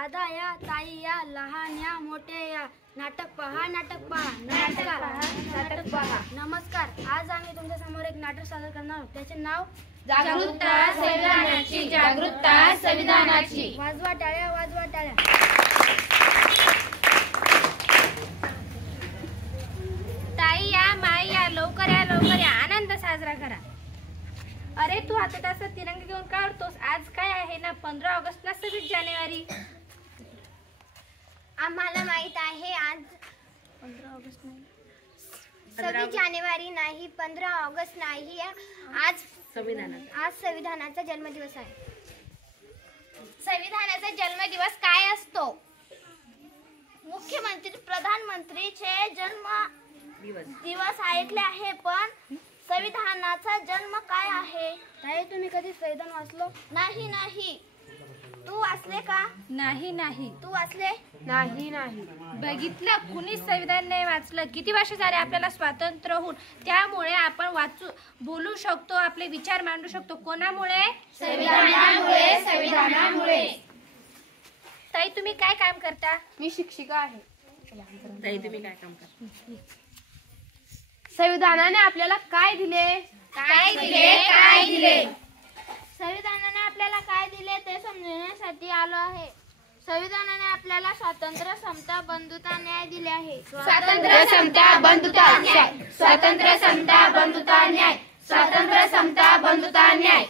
दादा या, ताई या, लहान या, मोठे या, नाटक पहा, नाटक पहा, नाटक पहा. नमस्कार. आज आम्ही तुमच्या समोर एक नाटक सादर करणार आहोत. त्याचे नाव जागरूकता संविधानाची, जागरूकता संविधानाची. वाजवा टाळ्या, वाजवा टाळ्या. ताई या, माई या, लवकर या, लवकर या, आनंद साजरा करा. अरे तू हातात असं तिरंगा घेऊन काढतोस. आज काय आहे ना, 15 ऑगस्ट ना 26 जानेवारी. आम्हाला माहित आहे आज 15 ऑगस्ट नाही, 26 जानेवारी नाही, 15 ऑगस्ट नाही, आज संविधानाचा जन्मदिवस आहे. संविधानाचा जन्मदिवस काय असतो? मुख्यमंत्री प्रधानमंत्रीचे जन्म दिवस ऐकले आहे, पण संविधानाचा जन्म काय आहे? ताई तुम्ही कधी संविधान वाचलो? नाही नाही. तू वाचले का? नाही नाही. तू वाचले? नाही नाही. बघितलं, कुणीच संविधान नाही वाचलं. किती वर्ष झाले आपल्याला स्वातंत्र्य होऊन. त्यामुळे आपण बोलू शकतो, आपले विचार मांडू शकतो. कोणामुळे? संविधानामुळे. संविधानामुळे. ताई तुम्ही काय काम करता? मी शिक्षिका आहे. ताई तुम्ही काय काम करता? संविधानाने आपल्याला काय दिले? काय दिले? काय दिले? संविधानाने आपल्याला काय दिले ते समजण्यासाठी आलो आहे. संविधानाने आपल्याला स्वातंत्र्य, समता, बंधुता, न्याय दिले आहे. स्वातंत्र्य, समता, बंधुता, न्याय. स्वातंत्र्य, समता, बंधुता, न्याय. स्वातंत्र्य, समता, बंधुता, न्याय.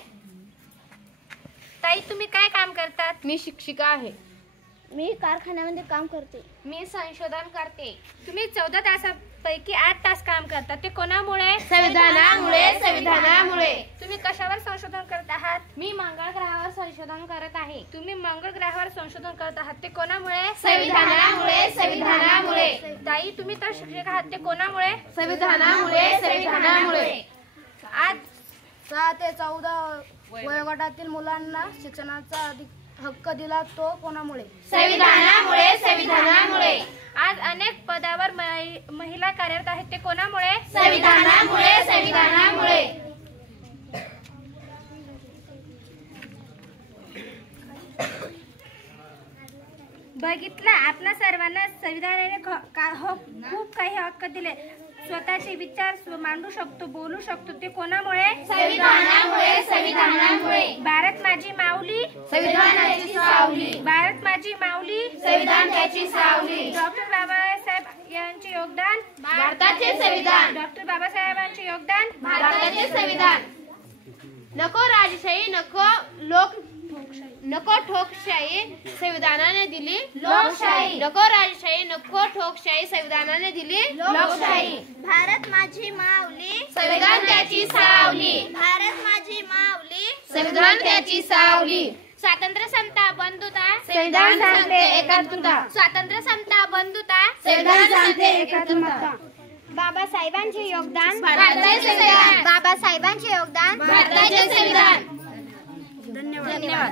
ताई तुम्ही काय काम करतात? मी शिक्षिका आहे. मी कारखान्यामध्ये काम करते. मी संशोधन करते. तुम्ही 14 तासापैकी 8 तास काम करतात. ते कोणामुळे? संविधानामुळे. संविधानामुळे. तुम्ही कशावर संशोधन करत आहात? मी मंगळ ग्रहावर संशोधन करत आहे. तुम्ही मंगळ ग्रहावर संशोधन करत आहात. ते कोणामुळे? संविधानामुळे. संविधानामुळे. ताई तुम्ही तर शिक्षक आहात. ते कोणामुळे? संविधानामुळे. संविधानामुळे. आज 6 ते 14 वयोगटातील मुलांना शिक्षणाचा हक्क दिला तो कोणामुळे? संविधानामुळे. संविधानामुळे. आज अनेक पदावर महिला कार्यरत आहेत. ते कोणामुळे? संविधानामुळे. संविधानामुळे. बघितलं, आपल्या सर्वांना संविधानाने खूप काही हक्क दिले. स्वतःचे विचार मांडू शकतो, बोलू शकतो. ते कोणामुळे? संविधानामुळे. संविधानामुळे. भारत माझी माऊली, संविधानाची सावली. भारत माझी माऊली, संविधान त्याची सावली. डॉक्टर बाबासाहेब यांचे योगदान, भारताचे संविधान. डॉक्टर बाबासाहेबांचे योगदान, भारताचे संविधान. नको राजशाही, नको ठोकशाही, संविधानाने दिली लोकशाही. नको राजशाही, नको ठोकशाही, संविधानाने दिली लोकशाही. भारत माझी माऊली, संविधान त्याची सावली. भारत माझी माऊली, संविधान त्याची सावली. स्वातंत्र्य, समता, बंधुता, संविधान सांगते एकात्मता. स्वातंत्र्य, समता, बंधुता, संविधान सांगते एकात्मता. बाबासाहेबांचे योगदान, भारताचे संविधान. बाबासाहेबांचे योगदान, भारताचे संविधान. धन्यवाद. धन्यवाद.